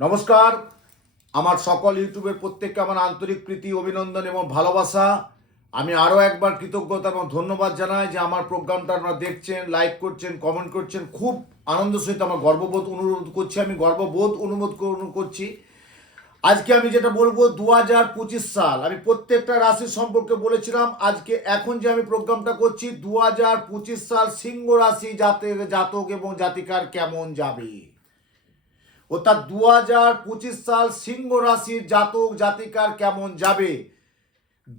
নমস্কার, আমার সকল ইউটিউবের প্রত্যেককে আমার আন্তরিক প্রীতি, অভিনন্দন এবং ভালোবাসা। আমি আরও একবার কৃতজ্ঞতা এবং ধন্যবাদ জানাই যে আমার প্রোগ্রামটা আপনারা দেখছেন, লাইক করছেন, কমেন্ট করছেন। খুব আনন্দের সহিত আমার গর্ববোধ অনুরোধ করছি, আমি গর্ববোধ অনুভব করছি। আজকে আমি যেটা বলবো 2025 সাল, আমি প্রত্যেকটা রাশি সম্পর্কে বলেছিলাম। আজকে এখন যে আমি প্রোগ্রামটা করছি 2025 সাল সিংহ রাশি জাতক এবং জাতিকার কেমন যাবে, অর্থাৎ 2025 সাল সিংহ রাশির জাতক জাতিকার কেমন যাবে।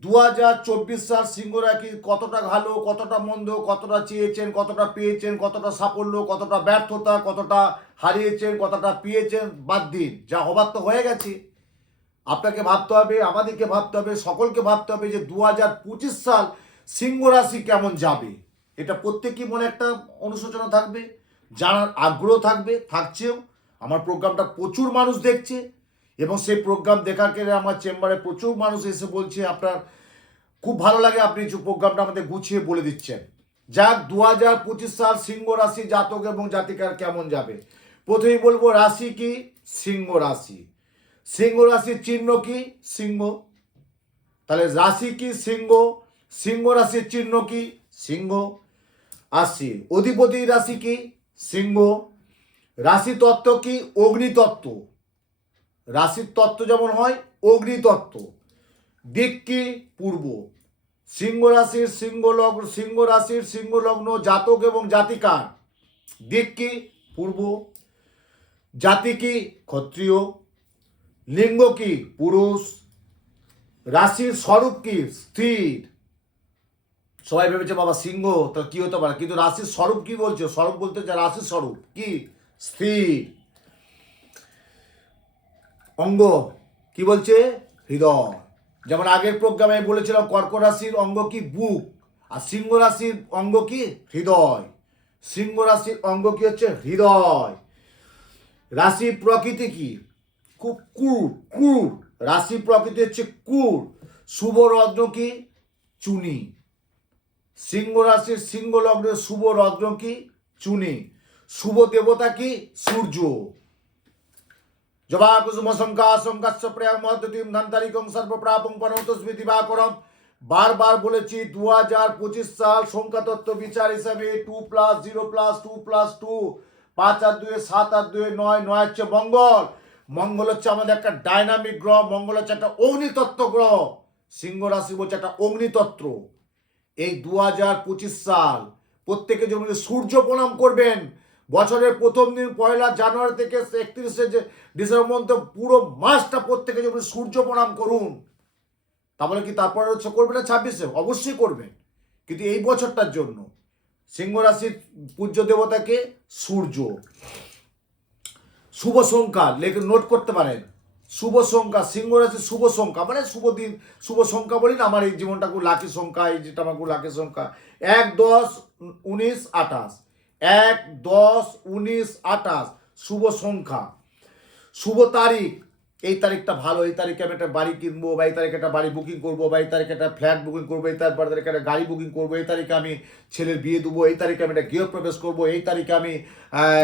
2024 সাল সিংহ রাশি কতটা ভালো, কতটা মন্দ, কতটা চেয়েছেন, কতটা পেয়েছেন, কতটা সাফল্য, কতটা ব্যর্থতা, কতটা হারিয়েছেন, কতটা পেয়েছেন, বাদ দিন। যা হবার তো হয়ে গেছে। আপনাকে ভাবতে হবে, আমাদেরকে ভাবতে হবে, সকলকে ভাবতে হবে যে 2025 সাল সিংহ রাশি কেমন যাবে। এটা প্রত্যেকেই মনে একটা অনুশোচনা থাকবে, জানার আগ্রহ থাকবে, থাকছেও। আমার প্রোগ্রামটা প্রচুর মানুষ দেখছে এবং সেই প্রোগ্রাম দেখার ক্ষেত্রে আমার চেম্বারে প্রচুর মানুষ এসে বলছে আপনার খুব ভালো লাগে, আপনি প্রোগ্রামটা আমাদের গুছিয়ে বলে দিচ্ছেন। যাক, 2025 সাল সিংহ রাশি জাতক এবং জাতিকার কেমন যাবে। প্রথমেই বলবো রাশি কি, সিংহ রাশি। সিংহ রাশির চিহ্ন কি, সিংহ। তাহলে রাশি কি, সিংহ। সিংহ রাশির চিহ্ন কি, সিংহ। আসি অধিপতি রাশি কি, সিংহ। রাশি তত্ত্ব কি, অগ্নিতত্ত্ব। রাশির তত্ত্ব যেমন হয় অগ্নিতত্ত্ব। দিক কি, পূর্ব। সিংহ রাশির সিংহ লগ্ন জাতক এবং জাতিকার দিক কি, পূর্ব। জাতি কি, ক্ষত্রিয়। লিঙ্গ কি, পুরুষ। রাশির স্বরূপ কি, স্থির। সবাই ভেবেছে বাবা সিংহ তো কি হতে পারে, কিন্তু রাশির স্বরূপ কি বলছে, স্বরূপ বলতে যা রাশির স্বরূপ কি, স্থির। অঙ্গ কি বলছে, হৃদয়। যেমন আগের প্রোগ্রামে বলেছিলাম কর্কট রাশির অঙ্গ কি, বুক। আর সিংহ রাশির অঙ্গ কি, হৃদয়। সিংহ রাশির অঙ্গ কি হচ্ছে হৃদয়। রাশি প্রকৃতি কি, খুব কুর। রাশি প্রকৃতি হচ্ছে কুর। শুভ রত্ন কি, চুনি। সিংহ রাশির সিংহ লগ্নের শুভ রত্ন কি, চুনি। শুভ দেবতা কি, সূর্য। জবা কুসুম শঙ্কাশ্চ প্রিয়াং মহদ্যতিম ধন্তারিকং সর্বপ্রাপং পনতস্মি দিবাকরম। বারবার বলেছি 2025 সাল সংখ্যাতত্ত্ব বিচার হিসাবে 2+0+2+2, 5 আর 2 7 আর 2 9, 9 হচ্ছে মঙ্গল। মঙ্গল হচ্ছে আমাদের একটা ডাইনামিক গ্রহ, মঙ্গল হচ্ছে একটা অগ্নিতত্ত্ব গ্রহ। সিংহ রাশি বলছে একটা অগ্নিতত্ত্ব। এই 2025 সাল প্রত্যেকে যেমন সূর্য প্রণাম করবেন। বছরের প্রথম দিন 1 জানুয়ারি থেকে 31 ডিসেম্বর পর্যন্ত পুরো মাসটা প্রত্যেকে যেমন সূর্য প্রণাম করুন। তাহলে কি তারপরে হচ্ছে করবেন না 26-এ? অবশ্যই করবেন, কিন্তু এই বছরটার জন্য সিংহ রাশির পূজ্য দেবতাকে সূর্য। শুভ সংখ্যা লেখে নোট করতে পারেন। শুভ সংখ্যা সিংহ রাশির শুভ সংখ্যা মানে শুভ দিন, শুভ সংখ্যা বলি না, আমার এই জীবনটা খুব লাকি সংখ্যা, এই যেটা আমার খুব লাকি সংখ্যা 1, 10, 19, 28। 1, 10, 19, 28 শুভ সংখ্যা। শুভ তারিখ, এই তারিখটা ভালো, এই তারিখে আমি একটা বাড়ি কিনবো, বা এই তারিখে একটা বাড়ি বুকিং করবো, বা এই তারিখে একটা ফ্ল্যাট বুকিং করবো, এই তারিখে একটা গাড়ি বুকিং করবো, এই তারিখে আমি ছেলের বিয়ে দেবো, এই তারিখে আমি একটা গৃহপ্রবেশ করবো, এই তারিখে আমি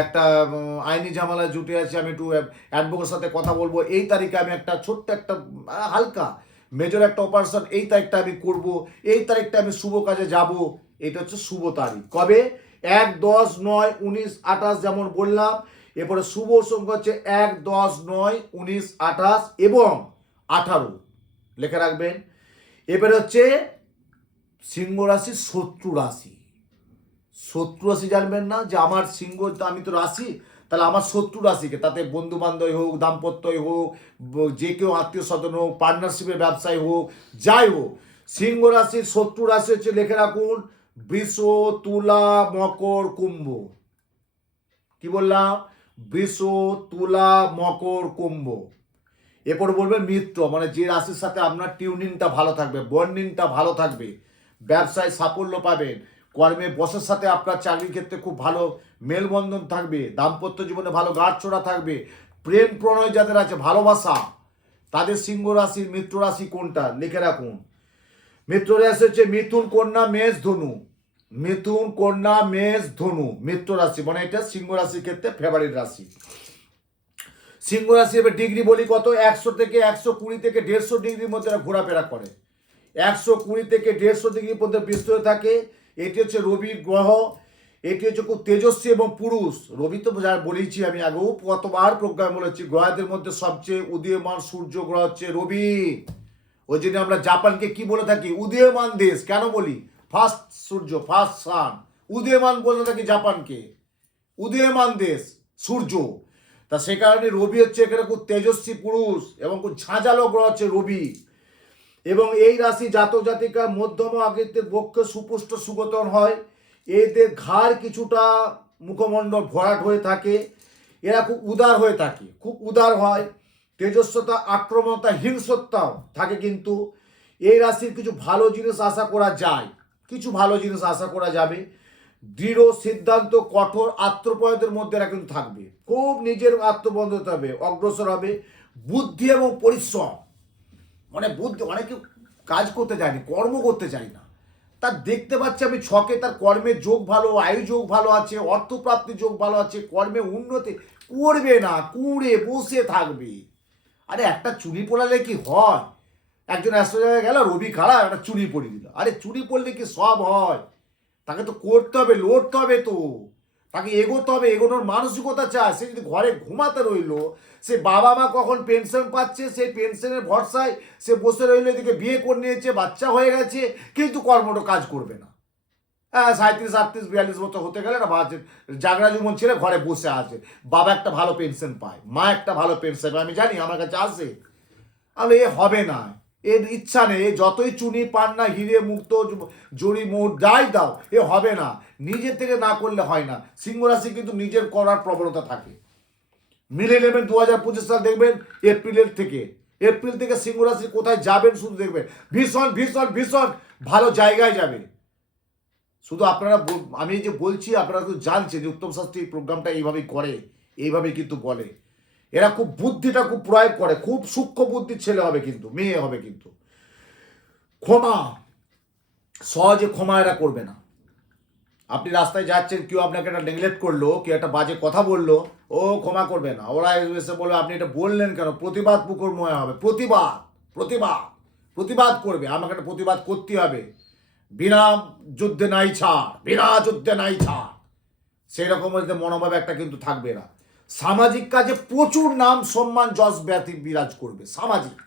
একটা আইনি ঝামেলায় জুটে আছি, আমি একটু অ্যাডভোকেটের সাথে কথা বলবো, এই তারিখে আমি একটা ছোট্ট একটা হালকা মেজর একটা অপারেশন এই তারিখটা আমি করব, এই তারিখটা আমি শুভ কাজে যাব। এটা হচ্ছে শুভ তারিখ। কবে? 1, 10, 9, 19, 28 যেমন বললাম। এরপরে শুভ সংখ্যা হচ্ছে 1, 10, 9, 19, 28 এবং 18 লেখা রাখবেন। এবারে হচ্ছে সিংহ রাশি শত্রু রাশি। শত্রু রাশি জানবেন না যে আমার সিংহ, আমি তো রাশি, তাহলে আমার শত্রু রাশিকে, তাতে বন্ধু বান্ধব হোক, দাম্পত্যই হোক, যে কেউ আত্মীয় স্বজন হোক, পার্টনারশিপের ব্যবসায় হোক, যাই হোক, সিংহ রাশির শত্রু রাশি হচ্ছে লিখে রাখুন বৃষ, তুলা, মকর, কুম্ভ। কি বললাম? বৃষ, তুলা, মকর, কুম্ভ। এরপর বলবেন মিত্র, মানে যে রাশির সাথে আপনার টিউনিংটা ভালো থাকবে, বন্ডিংটা ভালো থাকবে, ব্যবসায় সাফল্য পাবেন, কর্মে বসের সাথে আপনার চাকরির ক্ষেত্রে খুব ভালো মেলবন্ধন থাকবে, দাম্পত্য জীবনে ভালো গাঁটছড়া থাকবে, প্রেম প্রণয় যাদের আছে, ভালোবাসা, তাদের সিংহ রাশির মিত্র রাশি কোনটা লিখে রাখুন। মিত্র রাশি হচ্ছে মিথুন, কন্যা, মেষ, ধনু। মিথুন, কন্যা, মেষ, ধনু মিত্র রাশি, মানে এটা সিংহ রাশির ক্ষেত্রে ফেভারিট রাশি। সিংহ রাশি এবার ডিগ্রি বলি কত, 100 থেকে 120 থেকে 150 ডিগ্রির মধ্যে এরা ঘোরাফেরা করে। 120 থেকে 150 ডিগ্রি পর্যন্ত বিস্তৃত থাকে। এটি হচ্ছে রবির গ্রহ। এটি হচ্ছে খুব তেজস্বী এবং পুরুষ। রবি তো যা বলেছি আমি আগেও কতবার প্রোগ্রাম বলেছি, গ্রহদের মধ্যে সবচেয়ে উদীয়মান সূর্য গ্রহ হচ্ছে রবি। ওই জন্য আমরা জাপানকে কি বলে থাকি, উদীয়মান দেশ। কেন বলি? ফার্স্ট সূর্য, ফার্স্ট সান, উদীয়মান বলে থাকি জাপানকে, উদীয়মান দেশ সূর্য। তা সে কারণে রবি হচ্ছে এখানে খুব তেজস্বী পুরুষ এবং খুব ঝাঁঝালো গ্রহ হচ্ছে রবি। এবং এই রাশি জাতক জাতিকার মধ্যম আগের বক্ষে সুপুষ্ট সুগতন হয়। এদের ঘাড় কিছুটা মুখমণ্ডল ভরাট হয়ে থাকে। এরা খুব উদার হয়ে থাকে, খুব উদার হয়। তেজস্বতা, আক্রমণতা, হিংসত্তাও থাকে। কিন্তু এই রাশির কিছু ভালো জিনিস আশা করা যায়, কিছু ভালো জিনিস আশা করা যাবে। দৃঢ় সিদ্ধান্ত, কঠোর আত্মপ্রয়তের মধ্যে এরা কিন্তু থাকবে। খুব নিজের আত্মবন্ধতে হবে, অগ্রসর হবে। বুদ্ধি এবং পরিশ্রম, মানে বুদ্ধি, অনেকে কাজ করতে চায়নি, কর্ম করতে চায় না। তার দেখতে পাচ্ছি আমি ছকে তার কর্মের যোগ ভালো, আয়ু যোগ ভালো আছে, অর্থপ্রাপ্তির যোগ ভালো আছে, কর্মে উন্নতি করবে না, কুঁড়ে বসে থাকবে। আরে একটা চুনি পড়ালে কি হয়? একজন অ্যাস্ট্রোলজার গেল, রবি খারাপ, একটা চুনি পড়িয়ে দিল। আরে চুনি পড়লে কি সব হয়? তাকে তো করতে হবে, লড়তে হবে, তো তাকে এগোতে হবে, এগোনোর মানসিকতা চায়। সে যদি ঘরে ঘুমাতে রইলো, সে বাবা মা কখন পেনশন পাচ্ছে সেই পেনশনের ভরসায় সে বসে রইলো, এদিকে বিয়ে করে নিয়েছে, বাচ্চা হয়ে গেছে, কিন্তু কর্মটা কাজ করবে না। হ্যাঁ, 37, 38, 42 বছর হতে গেলে না জাগরা জীবন ছেড়ে ঘরে বসে আছে। বাবা একটা ভালো পেনশন পায়, মা একটা ভালো পেনশন পায়, আমি জানি, আমার কাছে আসে। আমি এ হবে না, এর ইচ্ছা নেই। যতই চুনি পান না, হিরে মুক্ত জড়ি মোট যাই দাও, এ হবে না। নিজের থেকে না করলে হয় না। সিংহ রাশি কিন্তু নিজের করার প্রবণতা থাকে। মিলে নেবেন 2025 সাল, দেখবেন এপ্রিল থেকে সিংহ রাশি কোথায় যাবেন শুধু দেখবেন, ভীষণ ভীষণ ভীষণ ভালো জায়গায় যাবে। শুধু আপনারা, আমি যে বলছি আপনারা তো জানছেন যে উত্তম শাস্ত্রী এই প্রোগ্রামটা এইভাবেই করে, এইভাবেই কিন্তু বলে। এরা খুব বুদ্ধিটা খুব প্রয়োগ করে, খুব সূক্ষ্ম বুদ্ধির ছেলে হবে, কিন্তু মেয়ে হবে। কিন্তু ক্ষমা, সহজে ক্ষমা এরা করবে না। আপনি রাস্তায় যাচ্ছেন, কেউ আপনাকে একটা নেগলেক্ট করলো, কেউ একটা বাজে কথা বললো, ও ক্ষমা করবে না। ওরা এসে বলবে আপনি এটা বললেন কেন, প্রতিবাদ মুখরময় হবে। প্রতিবাদ প্রতিবাদ প্রতিবাদ করবে, আমাকে একটা প্রতিবাদ করতে হবে। বিনা যুদ্ধে নাই ছাড়, বিনা যুদ্ধে নাই ছাড়, সেরকম মনোভাব একটা কিন্তু থাকবে না। সামাজিক কাজে প্রচুর নাম সম্মান যশ ব্যাধি বিরাজ করবে। সামাজিক,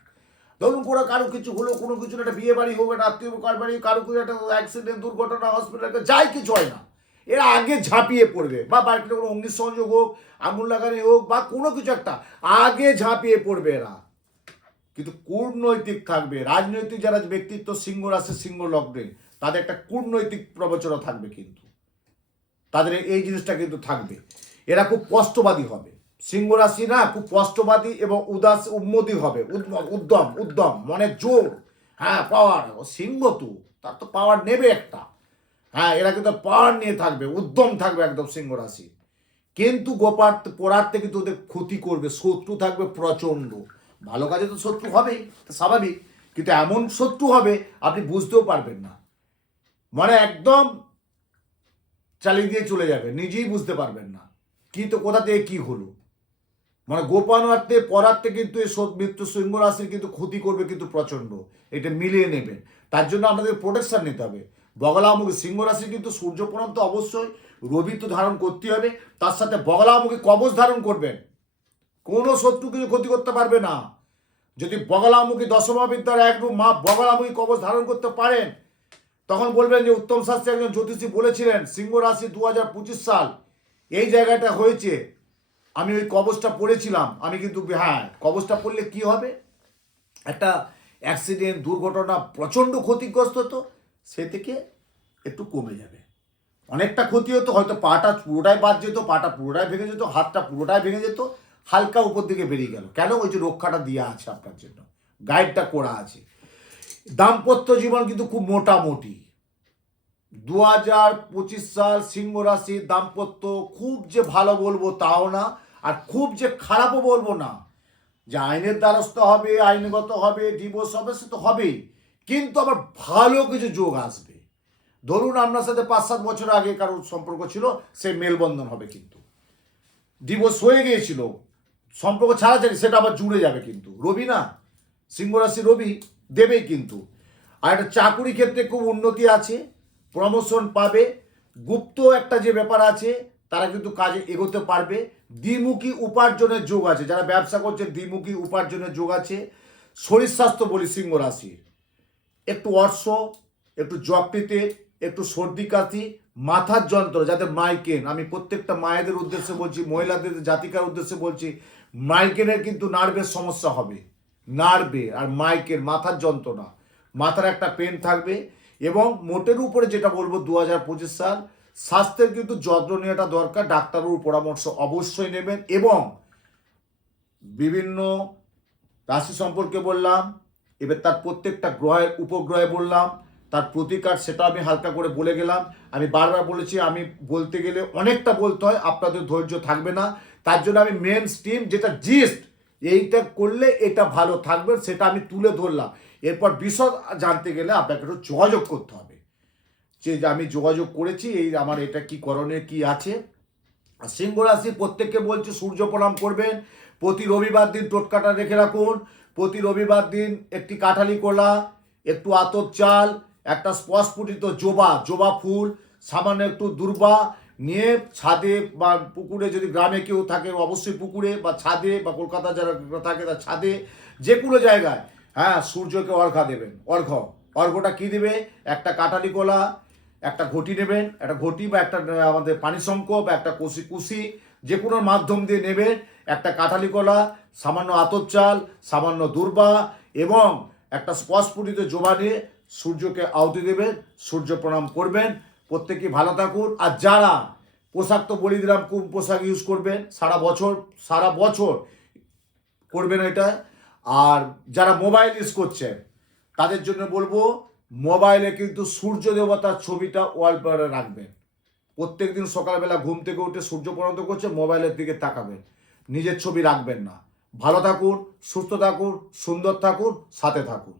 ধরুন কোনো কারো কিছু হলো, কোনো কিছু একটা বিয়ে বাড়ি হোক, একটা আত্মীয় বাড়ি, কারো কিছু একটা অ্যাক্সিডেন্ট, দুর্ঘটনা, হসপিটালে যাই কিছু হয় না, এরা আগে ঝাঁপিয়ে পড়বে। বা বাড়িতে কোনো অগ্নিসংযোগ হোক, আগুন লাগানি হোক, বা কোনো কিছু একটা, আগে ঝাঁপিয়ে পড়বে এরা। কিন্তু কূটনৈতিক থাকবে। রাজনৈতিক যারা ব্যক্তিত্ব, সিংহ রাশি, সিংহ লগ্নে, তাদের একটা কূটনৈতিক প্রবচনা থাকবে। কিন্তু তাদের এই জিনিসটা কিন্তু থাকবে। এরা খুব কষ্টবাদী হবে। সিংহ রাশি না, খুব কষ্টবাদী এবং উন্মতি হবে। উদ্যম, মনের জোর, হ্যাঁ, পাওয়ার। সিংহ তো, তার তো পাওয়ার নেবে একটা। হ্যাঁ, এরা কিন্তু পাওয়ার নিয়ে থাকবে, উদ্যম থাকবে একদম সিংহ রাশি। কিন্তু পড়াতে কিন্তু ওদের ক্ষতি করবে, শত্রু থাকবে প্রচণ্ড। ভালো কাজে তো শত্রু হবেই, স্বাভাবিক, কিন্তু এমন শত্রু হবে আপনি বুঝতেও পারবেন না। মানে একদম চালিয়ে দিয়ে চলে যাবে, নিজেই বুঝতে পারবেন না কি তো কোথা থেকে কি হলো। মানে গোপন অর্থে পরার্থে কিন্তু এই মৃত্যু সিংহ রাশির কিন্তু ক্ষতি করবে কিন্তু প্রচণ্ড। এটা মিলিয়ে নেবেন। তার জন্য আপনাদের প্রোটেকশন নিতে হবে। বগলামুখী সিংহ রাশি কিন্তু সূর্যপ্রণাম তো অবশ্যই, রবি তো ধারণ করতে হবে, তার সাথে বগলামুখী কবচ ধারণ করবেন। কোনো শত্রু কিছু ক্ষতি করতে পারবে না। যদি বগলামুখী দশমহাবিদ্যার একরূপ মা বগলামুখী কবচ ধারণ করতে পারেন, তখন বলবেন যে উত্তম শাস্ত্রী একজন জ্যোতিষী বলেছিলেন সিংহ রাশি 2025 সাল এই জায়গাটা হয়েছে, আমি ওই কবচটা পড়েছিলাম। আমি কিন্তু, হ্যাঁ, কবচটা পড়লে কি হবে, একটা অ্যাক্সিডেন্ট, দুর্ঘটনা, প্রচণ্ড ক্ষতিগ্রস্ত হতো, সে থেকে একটু কমে যাবে। অনেকটা ক্ষতি হতো, হয়তো পাটা পুরোটাই বাদ যেত, পাটা পুরোটাই ভেঙে যেত, হাতটা পুরোটাই ভেঙে যেত, হালকা উপর দিকে বেরিয়ে গেল। কেন? ওই যে রক্ষাটা দেওয়া আছে আপনার জন্য, গাইডটা করা আছে। দাম্পত্য জীবন কিন্তু খুব মোটামুটি 2025 সাল সিংহ রাশির দাম্পত্য খুব যে ভালো বলবো তাও না, আর খুব যে খারাপও বলবো না। যে আইনের দ্বারস্থ হবে, আইনগত হবে, ডিভোর্স হবে, সে তো হবেই, কিন্তু আবার ভালো কিছু যোগ আসবে। ধরুন আপনার সাথে 5-7 বছর আগে কারোর সম্পর্ক ছিল, সে মেলবন্ধন হবে, কিন্তু ডিভোর্স হয়ে গিয়েছিল, সম্পর্ক ছাড়াছাড়ি সেটা আবার জুড়ে যাবে, কিন্তু রবি না, সিংহ রাশি রবি দেবেই কিন্তু। আর একটা চাকুরি ক্ষেত্রে খুব উন্নতি আছে, প্রমোশন পাবে, গুপ্ত একটা যে ব্যাপার আছে তারা কিন্তু কাজে এগোতে পারবে, দ্বিমুখী উপার্জনের যোগ আছে, যারা ব্যবসা করছে দ্বিমুখী উপার্জনের যোগ আছে। শরীর স্বাস্থ্য বলি সিংহ রাশির, একটু অর্শ, একটু যকৃতে, একটু সর্দি কাশি, মাথার যন্ত্র, যাদের মাইকেন, আমি প্রত্যেকটা মায়েদের উদ্দেশ্যে বলছি, মহিলাদের জাতিকার উদ্দেশ্যে বলছি, মাইকেনের কিন্তু নার্ভের সমস্যা হবে, নার্ভে আর মাইকের মাথার যন্ত্রণা, মাথার একটা পেন থাকবে। এবং মোটের উপরে যেটা বলবো 2025 সাল, স্বাস্থ্যের কিন্তু যত্ন নেওয়াটা দরকার, ডাক্তারবাবুর পরামর্শ অবশ্যই নেবেন। এবং বিভিন্ন রাশি সম্পর্কে বললাম, এবার তার প্রত্যেকটা গ্রহের উপগ্রহে বললাম, তার প্রতিকার সেটা আমি হালকা করে বলে গেলাম। আমি বারবার বলেছি, আমি বলতে গেলে অনেকটা বলতে হয়, আপনাদের ধৈর্য থাকবে না, তার জন্য আমি মেন স্ট্রিম যেটা জিস্ট, এইটা করলে এটা ভালো থাকবে সেটা আমি তুলে ধরলাম। এরপর বিশদ জানতে গেলে আপনাকে একটু যোগাযোগ করতে হবে, যে আমি যোগাযোগ করেছি, এই আমার এটা কি করণীয় কি আছে। আর সিংহ রাশি প্রত্যেককে বলছি সূর্য প্রণাম করবেন, প্রতি রবিবার দিন টোটকাটা রেখে রাখুন, প্রতি রবিবার দিন একটি কাঁঠালি কলা, একটু আতপ চাল, একটা স্পস্ফুটিত জবা ফুল, সামান্য একটু দূর্বা নিয়ে ছাদে বা পুকুরে, যদি গ্রামে কেউ থাকে অবশ্যই পুকুরে বা ছাদে, বা কলকাতা যারা থাকে তার ছাদে, যে কোনো জায়গায়, হ্যাঁ, সূর্যকে অর্ঘ্য দেবেন। অর্ঘ্যটা কী দেবে? একটা কাঁঠালি কলা, একটা ঘটি নেবেন, একটা ঘটি বা একটা আমাদের পানিশঙ্খ বা একটা কুশি যে কোনো মাধ্যম দিয়ে নেবেন, একটা কাঁঠালি কলা, সামান্য আতপ চাল, সামান্য দূর্বা এবং একটা স্পস্ফুটিত জবা নিয়ে সূর্যকে আহুতি দেবেন, সূর্য প্রণাম করবেন। প্রত্যেকে ভালো থাকুন। আর যারা পোশাক তো বলে দিলাম, কোন পোশাক ইউজ করবেন, সারা বছর করবেন এটা। আর যারা মোবাইল ইউজ করছেন তাদের জন্য বলবো, মোবাইলে কিন্তু সূর্য দেবতার ছবিটা ওয়ালপেপারে রাখবেন। প্রত্যেক দিন সকালবেলা ঘুম থেকে উঠে সূর্য প্রণাম করছে, মোবাইলের দিকে তাকাবেন, নিজের ছবি রাখবেন না। ভালো থাকুন, সুস্থ থাকুন, সুন্দর থাকুন, সাথে থাকুন।